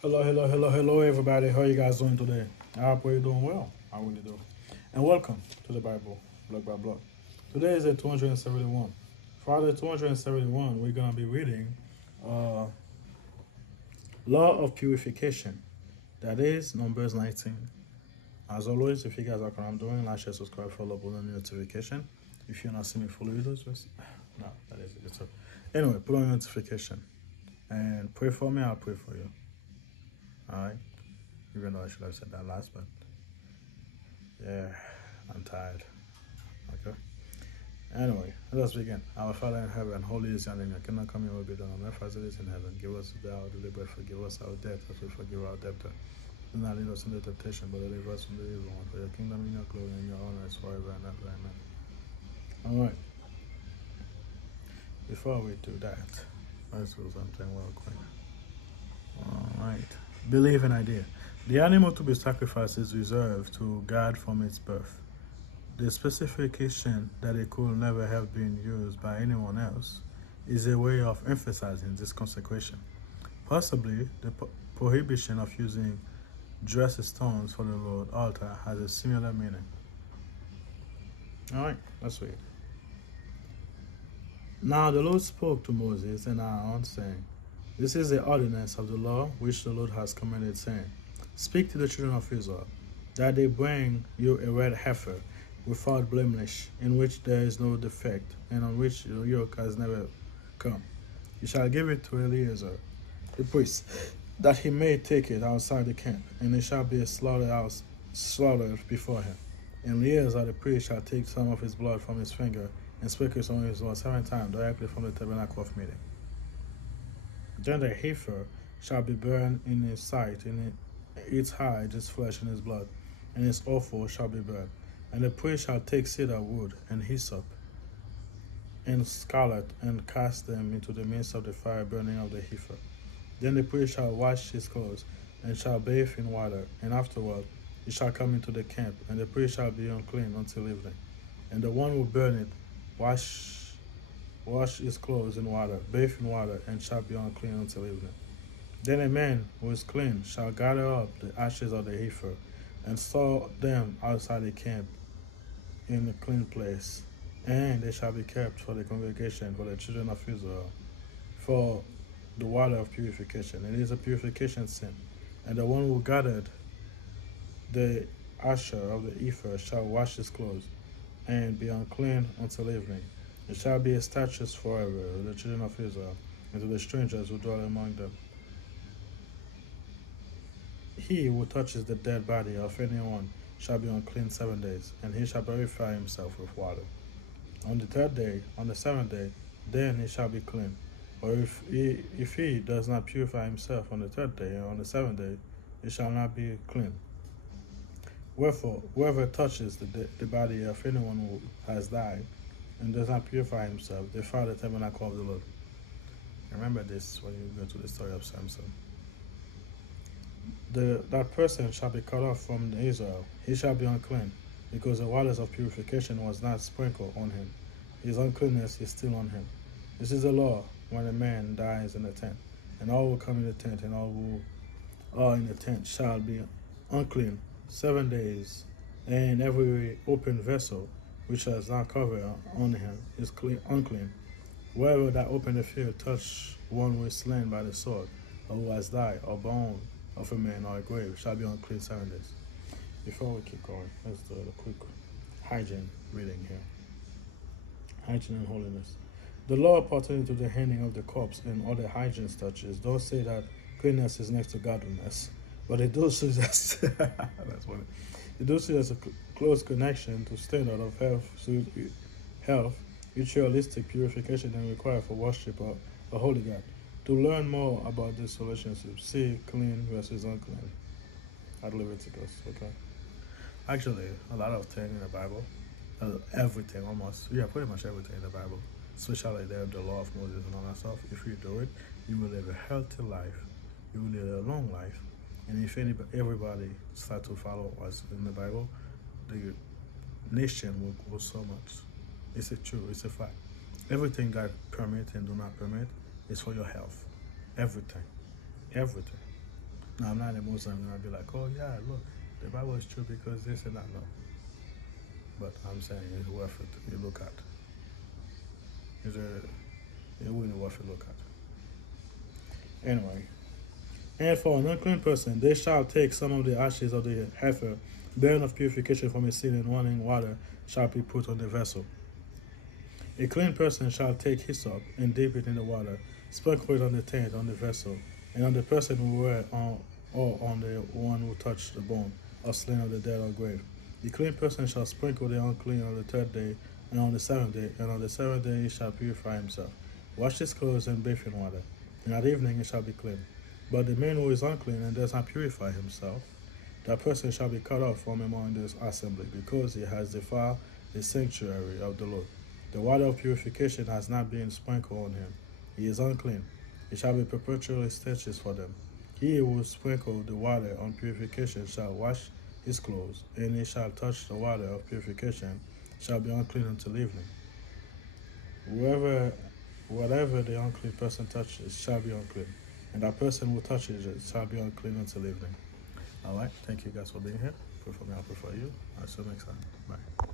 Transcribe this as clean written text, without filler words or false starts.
Hello, everybody. How you guys doing today? I hope you're doing well. I really do. And welcome to the Bible, block by block. Today is the 271. Friday 271, we're going to be reading uh, Law of Purification. That is Numbers 19. As always, if you guys like what I'm doing, like, share, subscribe, follow, put on notification. If you're not seeing me follow videos, just no, that is it. So, anyway, put on notification and pray for me. I'll pray for you. All right. Even though I should have said that last, but yeah, I'm tired. Okay. Anyway, let us begin. Our Father in heaven, holy is your name. Your kingdom come, your will be done on earth as it is in heaven. Give us today our daily bread. Forgive us our debt as we forgive our debtor. Do not lead us into temptation, but deliver us from the evil one. For your kingdom and your glory and your honor is forever and ever. Amen. All right. Before we do that, let's do something real quick. All right. Believe an idea. The animal to be sacrificed is reserved to God from its birth. The specification that it could never have been used by anyone else is a way of emphasizing this consecration. Possibly, the prohibition of using dressed stones for the Lord altar has a similar meaning. All right, let's read. Now the Lord spoke to Moses and Aaron, saying, This is the ordinance of the law which the Lord has commanded, saying, Speak to the children of Israel, that they bring you a red heifer without blemish, in which there is no defect, and on which your yoke has never come. You shall give it to Eleazar, the priest, that he may take it outside the camp, and it shall be slaughtered before him. And Eleazar the priest shall take some of his blood from his finger and sprinkle it on his Lord 7 times directly from the tabernacle of meeting. Then the heifer shall be burned in his sight, in its hide, its flesh, and its blood, and its offal shall be burned. And the priest shall take cedar wood and hyssop and scarlet and cast them into the midst of the fire burning of the heifer. Then the priest shall wash his clothes and shall bathe in water, and afterward he shall come into the camp, and the priest shall be unclean until evening. And the one who burn it wash his clothes in water, bathe in water, and shall be unclean until evening. Then a man who is clean shall gather up the ashes of the heifer, and store them outside the camp in a clean place, and they shall be kept for the congregation, for the children of Israel, for the water of purification. It is a purification sin. And the one who gathered the asher of the heifer shall wash his clothes, and be unclean until evening. It shall be a statute forever to the children of Israel, and to the strangers who dwell among them. He who touches the dead body of anyone shall be unclean 7 days, and he shall purify himself with water. On the third day, on the seventh day, then he shall be clean. Or if he does not purify himself on the third day or on the seventh day, he shall not be clean. Wherefore, whoever touches the body of anyone who has died and does not purify himself, they defile the tabernacle of the Lord. Remember this when you go to the story of Samson. That person shall be cut off from Israel. He shall be unclean, because the waters of purification was not sprinkled on him. His uncleanness is still on him. This is the law when a man dies in the tent, and all who come in the tent and all who are in the tent shall be unclean 7 days, and every open vessel which has not covered on him is unclean. Wherever that open field touch one who is slain by the sword, or who has died, or bone of a man or a grave, shall be unclean 7 days. Before we keep going, let's do a quick hygiene reading here. Hygiene and holiness. The law pertaining to the handling of the corpse and other hygiene touches don't say that cleanness is next to godliness, but it does suggest that's funny. It does suggest a close connection to standard of health, ritualistic purification, and required for worship of a holy God. To learn more about this relationship, see clean versus unclean at Leviticus. Okay. Actually, a lot of things in the Bible, everything almost, yeah, pretty much everything in the Bible, especially the law of Moses and all that stuff. If you do it, you will live a healthy life, you will live a long life, and if everybody start to follow us in the Bible, the nation will grow so much. It's a true, it's a fact. Everything God permit and do not permit is for your health. Everything, everything. Now, I'm not a Muslim, and I'll be like, oh, yeah, look, the Bible is true because this and that. No. But I'm saying it's worth it. You look at. It's really worth it. Look at. Anyway. And for an unclean person, they shall take some of the ashes of the heifer, bearing of purification from a sin, and running water shall be put on the vessel. A clean person shall take hyssop and dip it in the water, sprinkle it on the tent, on the vessel, and on the person who wear on, or on the one who touched the bone, or slain of the dead or grave. The clean person shall sprinkle the unclean on the third day, and on the seventh day, and on the seventh day he shall purify himself. Wash his clothes and bathe in water, and at evening he shall be clean. But the man who is unclean and does not purify himself, that person shall be cut off from among the assembly, because he has defiled the sanctuary of the Lord. The water of purification has not been sprinkled on him. He is unclean. It shall be perpetual stenches for them. He who will sprinkle the water on purification shall wash his clothes, and he shall touch the water of purification, shall be unclean until evening. Whatever the unclean person touches shall be unclean, and that person who touches it shall be unclean until evening. All right. Thank you guys for being here. Pray for me. I'll pray for you. I'll see you next time. Bye.